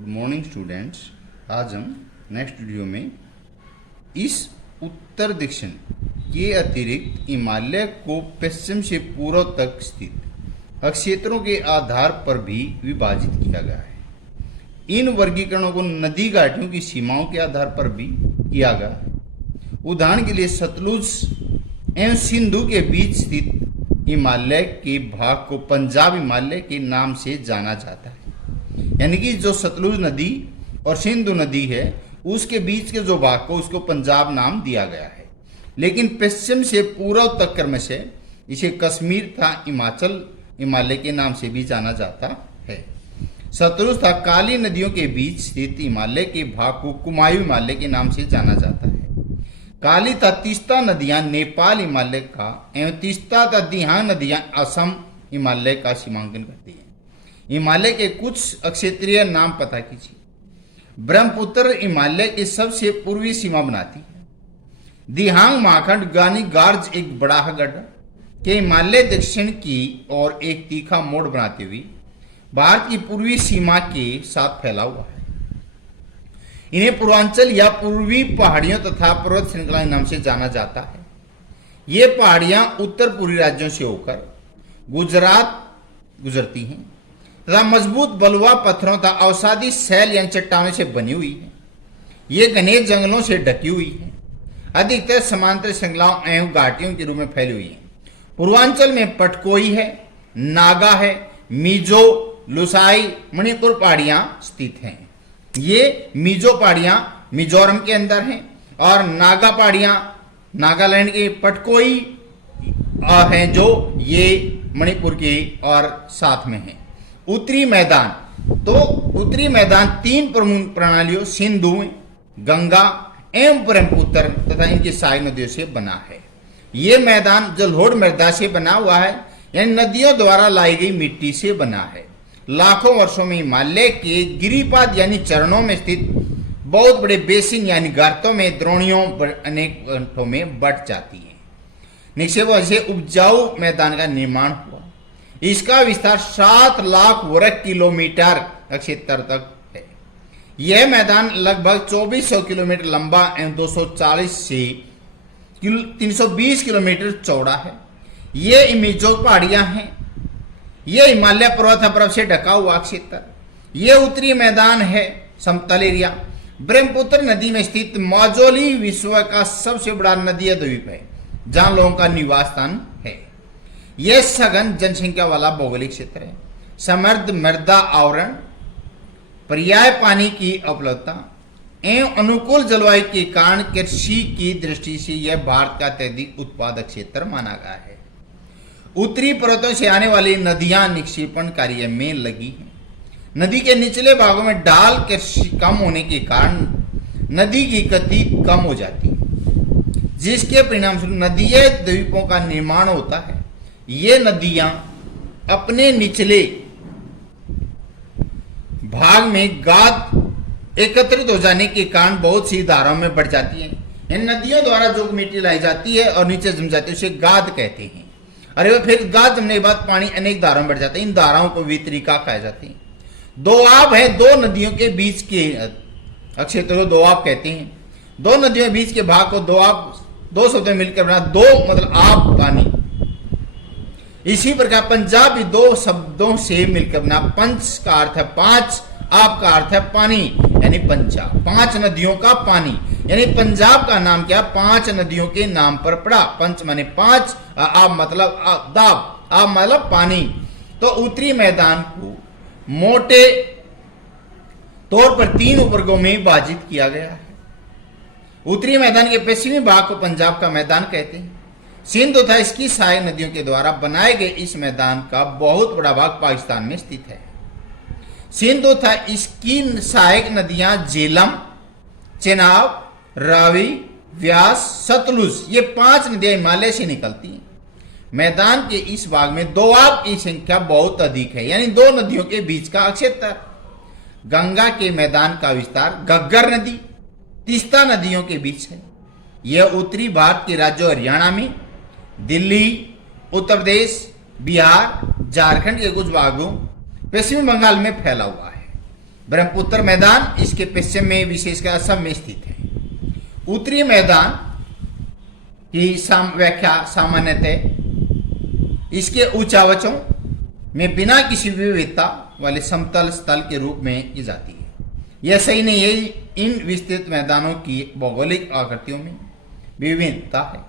Good morning students. आज हम next video में इस उत्तर दक्षिण के अतिरिक्त हिमालय को पश्चिम से पूर्व तक स्थित क्षेत्रों के आधार पर भी विभाजित किया गया है। इन वर्गीकरणों को नदी घाटियों की सीमाओं के आधार पर भी किया गया है। उदाहरण के लिए सतलुज एवं सिंधु के बीच स्थित हिमालय के भाग को पंजाब हिमालय के नाम से जाना जाता है। यानी कि जो सतलुज नदी और सिंधु नदी है उसके बीच के जो भाग को उसको पंजाब नाम दिया गया है। लेकिन पश्चिम से पूर्व तक क्रम से इसे कश्मीर था हिमाचल हिमालय के नाम से भी जाना जाता है। सतलुज था काली नदियों के बीच स्थित हिमालय के भाग को कुमायूं हिमालय के नाम से जाना जाता है। काली तथा तीस्ता नदियां नेपाल हिमालय का एवं तीस्ता तथा दिहांग नदियां असम हिमालय का सीमांकन करती हैं। हिमालय के कुछ क्षेत्रीय नाम पता कीजिए। ब्रह्मपुत्र हिमालय की सबसे पूर्वी सीमा बनाती है। दिहांग महाखंड गानी गार्ज एक बड़ा गढ़ के हिमालय दक्षिण की ओर एक तीखा मोड़ बनाते हुए भारत की पूर्वी सीमा के साथ फैला हुआ है। इन्हें पूर्वांचल या पूर्वी पहाड़ियों तथा पर्वत श्रृंखला नाम से जाना जाता है। ये पहाड़ियां उत्तर पूर्वी राज्यों से होकर गुजरात गुजरती हैं तथा मजबूत बलुआ पत्थरों तथा अवसादी शैल यानी चट्टानों से बनी हुई है। ये घने जंगलों से ढकी हुई है। अधिकतर समांतर श्रृंखलाओं एवं घाटियों के रूप में फैली हुई है। पूर्वांचल में पटकोई है, नागा है, मिजो, लुसाई, मणिपुर पहाड़ियां स्थित हैं। ये मिजो पहाड़ियां मिजोरम के अंदर हैं और नागा पहाड़ियां नागालैंड के पटकोई हैं जो ये मणिपुर के और साथ में हैं। उत्तरी मैदान तो उत्तरी मैदान तीन प्रमुख प्रणालियों सिंधु, गंगा एवं ब्रह्मपुत्र तथा इनकी सहायक नदियों से बना है। ये मैदान जलोढ़ मृदा से बना हुआ है यानी नदियों द्वारा लाई गई मिट्टी से बना है। लाखों वर्षों में हिमालय के गिरिपाद यानी चरणों में स्थित बहुत बड़े बेसिन यानी गर्तों में द्रोणियों अनेक घंटों में बट जाती है। निक्षेपों से उपजाऊ मैदान का निर्माण हुआ। इसका विस्तार 7 लाख वर्ग किलोमीटर क्षेत्र तक है। यह मैदान लगभग 2400 किलोमीटर लंबा एवं 240 से 320 किलोमीटर चौड़ा है। ये मिजो पहाड़ियां हैं। यह हिमालय पर्वत से ढका हुआ क्षेत्र। यह उत्तरी मैदान है, समतल एरिया। ब्रह्मपुत्र नदी में स्थित मौजोली विश्व का सबसे बड़ा नदीय द्वीप है जहां लोगों का निवास स्थान है। यह सघन जनसंख्या वाला भौगोलिक क्षेत्र है। समृद्ध मृदा आवरण, पर्याय पानी की उपलब्धता एवं अनुकूल जलवायु के कारण कृषि की दृष्टि से यह भारत का अत्यधिक उत्पादक क्षेत्र माना गया है। उत्तरी पर्वतों से आने वाली नदियां निक्षेपण कार्य में लगी हैं। नदी के निचले भागों में ढाल कृषि कम होने के कारण नदी की गति कम हो जाती है, जिसके परिणामस्वरूप नदीय द्वीपों का निर्माण होता है। ये नदियां अपने निचले भाग में गाद एकत्रित हो जाने के कारण बहुत सी धाराओं में बढ़ जाती हैं। इन नदियों द्वारा जो मिट्टी लाई जाती है और नीचे जम जाती है उसे गाद कहते हैं। अरे फिर गाद जमने के बाद पानी अनेक धाराओं में बढ़ जाता है। इन धाराओं को वितरिका कहा जाती है। दोआब है, दो नदियों के बीच के क्षेत्र को दोआब कहते हैं। दो नदियों के बीच के भाग को दोआब दो शब्दों में मिलकर बना। दो मतलब आप पानी। इसी प्रकार पंजाब भी दो शब्दों से मिलकर बना। पंच का अर्थ है पांच, आप का अर्थ है पानी यानी पंजाब, 5 नदियों का पानी। यानी पंजाब का नाम क्या, 5 नदियों के नाम पर पड़ा। पंच माने 5, आप मतलब दाब, आप मतलब पानी। तो उत्तरी मैदान को मोटे तौर पर 3 उपवर्गों में विभाजित किया गया है। उत्तरी मैदान के पश्चिमी भाग को पंजाब का मैदान कहते हैं। सिंधु तथा इसकी सहायक नदियों के द्वारा बनाए गए इस मैदान का बहुत बड़ा भाग पाकिस्तान में स्थित है। सिंधु तथा इसकी सहायक नदियां झेलम, चेनाब, रावी, व्यास, सतलुज, ये 5 नदियां हिमालय से निकलती हैं। मैदान के इस भाग में दोआब की संख्या बहुत अधिक है यानी 2 नदियों के बीच का क्षेत्र। गंगा के मैदान का विस्तार घग्गर नदी, तीस्ता नदियों के बीच है। यह उत्तरी भारत के राज्यों हरियाणा में, दिल्ली, उत्तर प्रदेश, बिहार, झारखंड के कुछ भागों, पश्चिम बंगाल में फैला हुआ है। ब्रह्मपुत्र मैदान इसके पश्चिम में विशेषकर असम में स्थित है। उत्तरी मैदान की व्याख्या सामान्यतः इसके ऊंचावचों में बिना किसी विविधता वाले समतल स्थल के रूप में की जाती है। यह सही नहीं है, इन विस्तृत मैदानों की भौगोलिक आकृतियों में विभिन्नता है।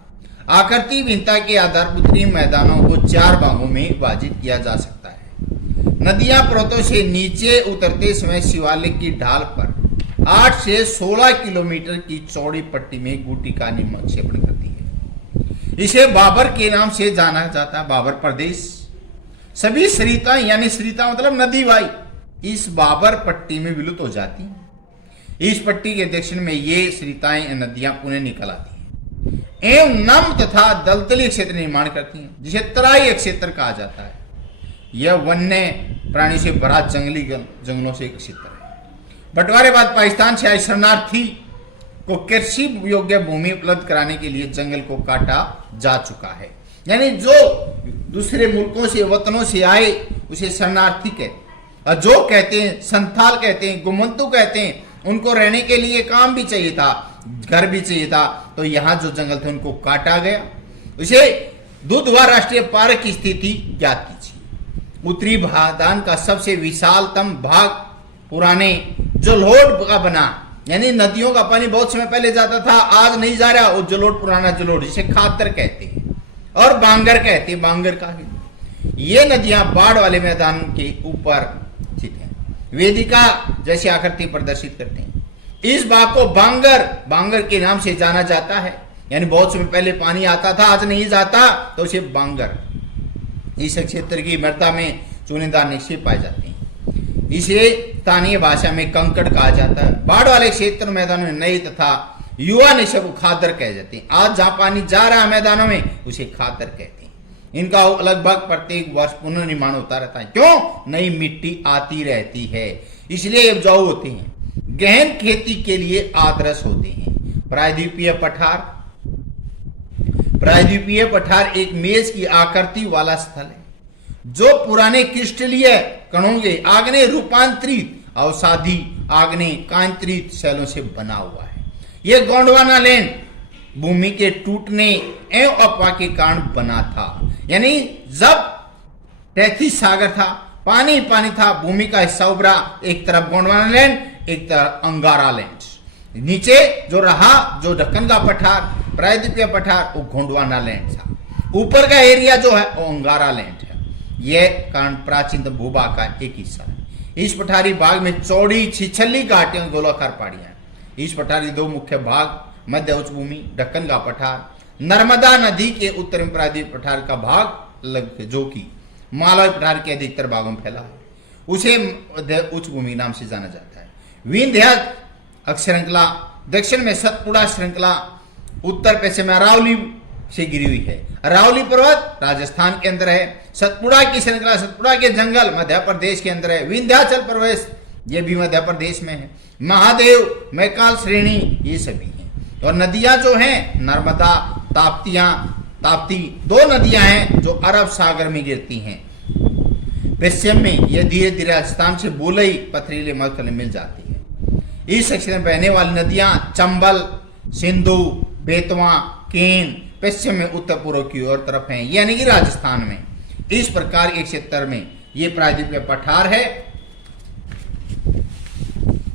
आकृति भिन्नता के आधार पर उत्तरी मैदानों को 4 भागों में विभाजित किया जा सकता है। नदियां पर्वतों से नीचे उतरते समय शिवालिक की ढाल पर 8 से 16 किलोमीटर की चौड़ी पट्टी में गुटिका निक्षेपण करती है। इसे बाबर के नाम से जाना जाता है, बाबर प्रदेश। सभी सरिता यानी सरिता मतलब नदी वाई इस बाबर पट्टी में विलुप्त हो जाती हैं। इस पट्टी के दक्षिण में ये सरिताएं नदियां पुनः निकल आती हैं एवं नम तथा दलदली क्षेत्र निर्माण करती हैं, जिसे तराई क्षेत्र कहा जाता है। यह वन्य प्राणी से भरा जंगली जंगलों से एक क्षेत्र है। बंटवारे बाद पाकिस्तान से आए शरणार्थी को कृषि योग्य भूमि उपलब्ध कराने के लिए जंगल को काटा जा चुका है। यानी जो दूसरे मुल्कों से वतनों से आए उसे शरणार्थी कहते, और जो कहते हैं संथाल कहते हैं, गुमंतु कहते हैं, उनको रहने के लिए काम भी चाहिए था, घर भी चाहिए था, तो यहाँ जो जंगल थे उनको काटा गया। उसे दुधवा राष्ट्रीय पार्क की स्थिति ज्ञात कीजिए। उत्तरी मैदान का सबसे विशालतम भाग पुराने जलोढ़ का बना, यानी नदियों का पानी बहुत समय पहले जाता था, आज नहीं जा रहा। वो जलोढ़, पुराना जलोढ़ जिसे खादर कहते हैं और बांगर कहते हैं, बांगर का है। ये नदियां बाढ़ वाले मैदान के ऊपर स्थित हैं, वेदिका जैसी आकृति प्रदर्शित करते हैं। इस भाग को बांगर के नाम से जाना जाता है, यानी बहुत समय पहले पानी आता था, आज नहीं जाता, तो उसे बांगर। इस क्षेत्र की मृदा में चूनेदार निक्षेप पाए जाते हैं। इसे स्थानीय भाषा में कंकड़ कहा जाता है। बाढ़ वाले क्षेत्र मैदानों में नए तथा युवा निक्षेप को खादर कहे जाते हैं। आज जहां पानी जा रहा है मैदानों में उसे खादर कहते हैं। इनका लगभग प्रत्येक वर्ष पुनर्निर्माण होता रहता है। क्यों? नई मिट्टी आती रहती है, इसलिए उपजाऊ होते हैं, गहन खेती के लिए आदर्श होते हैं। प्रायद्वीपीय पठार एक मेज की आकृति वाला स्थल है जो पुराने क्रिस्टलीय कणों के आग्नेय रूपांतरित अवसादी आग्नेय कांतरित शैलों से बना हुआ है। यह गोंडवाना लैंड भूमि के टूटने एवं अपवा के कारण बना था। यानी जब तैतीस सागर था, पानी पानी था, भूमि का हिस्सा उभरा, एक तरफ गोंडवाना लैंड, एक तरफ अंगारा लैंड। नीचे जो रहा, जो दक्कन का पठार, प्रायद्वीपीय पठार, वो गोंडवाना लैंड था। ऊपर का एरिया जो है वो अंगारा लैंड है। यह कारण प्राचीन भूभाग का एक हिस्सा है। इस पठारी भाग में चौड़ी छिछली घाटियों गोलाकार पहाड़ियां। इस पठार के 2 मुख्य भाग, मध्य उच्च भूमि दक्कन का पठार, नर्मदा नदी के उत्तर में प्रायद्वीपीय पठार का भाग जो कि मालवा पठार के अधिकतर भागों में फैला है, उसे मध्य उच्च भूमि नाम से जाना जाता है। विंध्य श्रृंखला दक्षिण में सतपुड़ा श्रृंखला, उत्तर पश्चिम में अरावली से गिरी हुई है। अरावली पर्वत राजस्थान के अंदर है। सतपुड़ा की श्रृंखला, सतपुड़ा के जंगल मध्य प्रदेश के अंदर है। विंध्याचल पर्वत ये भी मध्य प्रदेश में है। महादेव, मैकाल श्रेणी ये सभी हैं। और नदियां जो हैं नर्मदा, ताप्ती 2 नदियां हैं जो अरब सागर में गिरती हैं। पश्चिम में यह धीरे धीरे राजस्थान से बोलई पथरीले मलकल में मिल जाती है। इस क्षेत्र में बहने वाली नदियां चंबल, सिंधु, बेतवा, केन पश्चिम में उत्तर पूर्व की ओर तरफ हैं, यानी कि राजस्थान में। इस प्रकार के क्षेत्र में ये प्रायद्वीपीय पठार है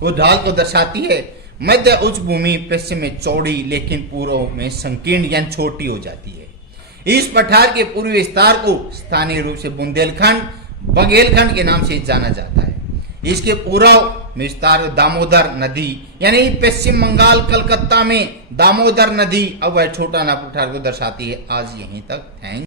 को ढाल को दर्शाती है। मध्य उच्च भूमि पश्चिम में चौड़ी लेकिन पूर्व में संकीर्ण यानी छोटी हो जाती है। इस पठार के पूर्वी विस्तार को स्थानीय रूप से बुंदेलखंड, बघेलखंड के नाम से जाना जाता है। इसके पूर्व में विस्तार दामोदर नदी, यानी पश्चिम बंगाल कलकत्ता में दामोदर नदी अब वह छोटा नागपुर पठार को दर्शाती है। आज यहीं तक। थैंक